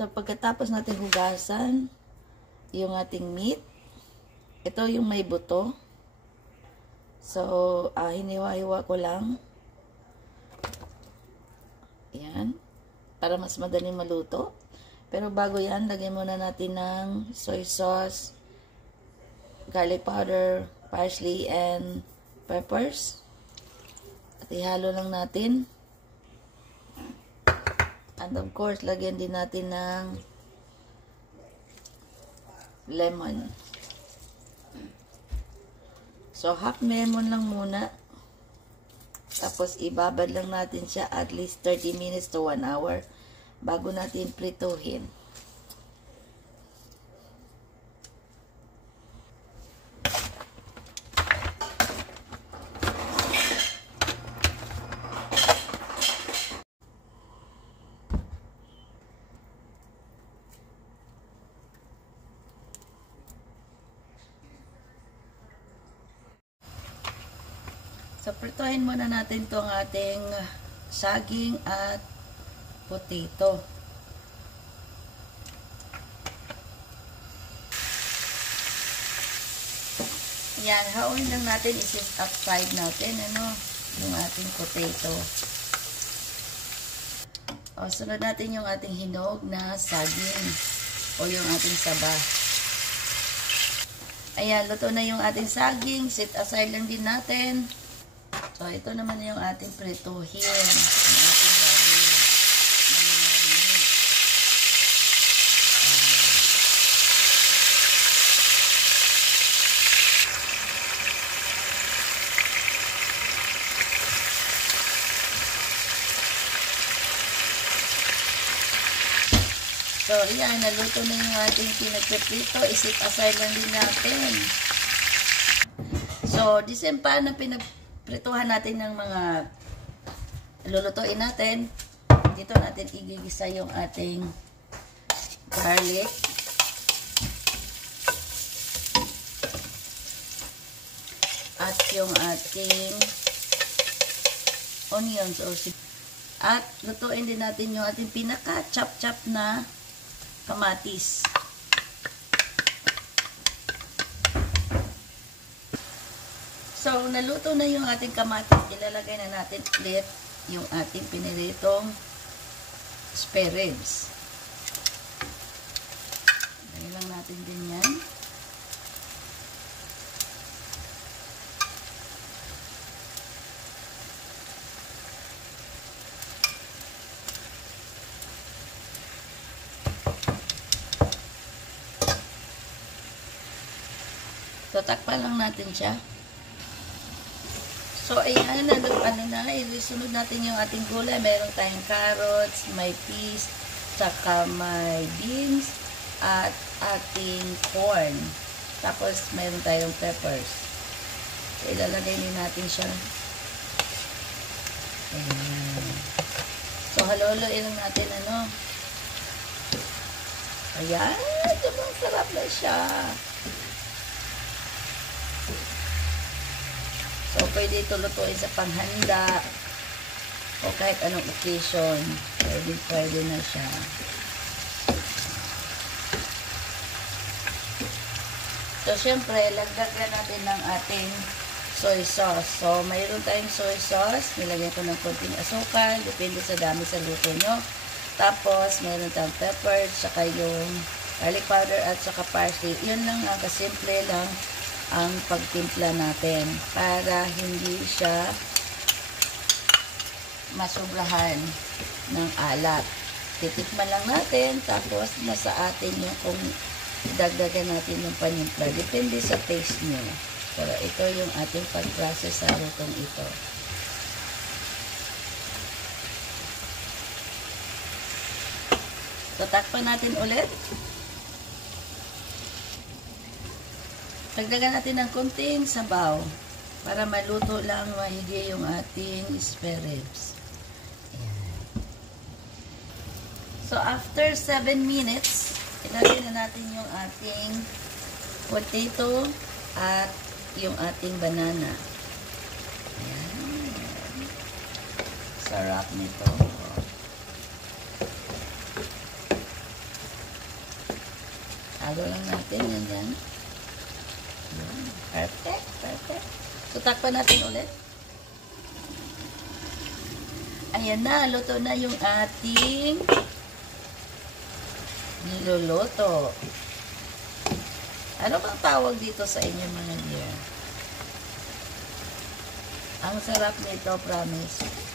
So, pagkatapos natin hugasan yung ating meat, ito yung may buto. So, hiniwa-hiwa ko lang. Yan. Para mas madaling maluto. Pero bago yan, lagyan muna natin ng soy sauce, garlic powder, parsley, and peppers. At ihalo lang natin. And of course, lagyan din natin ng lemon. So, half lemon lang muna. Tapos, ibabad lang natin siya at least 30 minutes to 1 hour bago natin prituhin. So, prituhin muna natin itong ating saging at potato. Yan, hawin lang natin, isis upside natin, yung ating potato. O, sunod natin yung ating hinog na saging o yung ating saba. Ayan, luto na yung ating saging, sit aside lang din natin. So, ito naman yung ating prituhin. Yung ating bagay. So, ayan, naluto na yung ating pinagpiprito. Isit aside lang din natin. So, disempa na pinagprituhan natin ng mga lulutuin natin. Dito natin igigisa yung ating garlic. At yung ating onions or at lutuin din natin yung ating pinaka-chop-chop na kamatis. So, naluto na yung ating kamatis. Ilalagay na natin ulit yung ating piniritong spare ribs. Lagyan lang natin din yan. So, takpan lang natin siya. So, ayan, isunod natin yung ating gulay. Meron tayong carrots, may peas, saka may beans, at ating corn. Tapos, meron tayong peppers. So, ilalagay din natin siya. Ayan. So, halo-haloin lang natin, Ayan, sobrang sarap na siya. So, pwede ito lutuin sa panghanda o kahit anong occasion. Pwede na siya. So, syempre, lagdagan natin ng ating soy sauce. So, mayroon tayong soy sauce. Nilagyan ko ng konting asukal. Depende sa dami sa luto nyo. Tapos, mayroon tayong pepper, saka yung garlic powder at saka parsley. Yun lang, kasimple lang ang pagtimpla natin para hindi siya masubrahan ng alat. Titikman lang natin, tapos nasa atin yung kung dagdagan natin yung panimpla. Depende sa taste nyo. Pero ito yung ating pag-process sa lutong ito. So, takpan natin ulit. Dagdagan natin ng konting sabaw para maluto lang mahigi yung ating spare ribs. Ayan. So, after 7 minutes, ilagay na natin yung ating potato at yung ating banana. Ayan. Sarap nito. Halo lang natin. Yan, yan. Yan. Perfect, perfect. So, takpan natin ulit. Ayan na, luto na yung ating niluluto. Ano bang tawag dito sa inyo mga dear? Ang sarap nito, promise.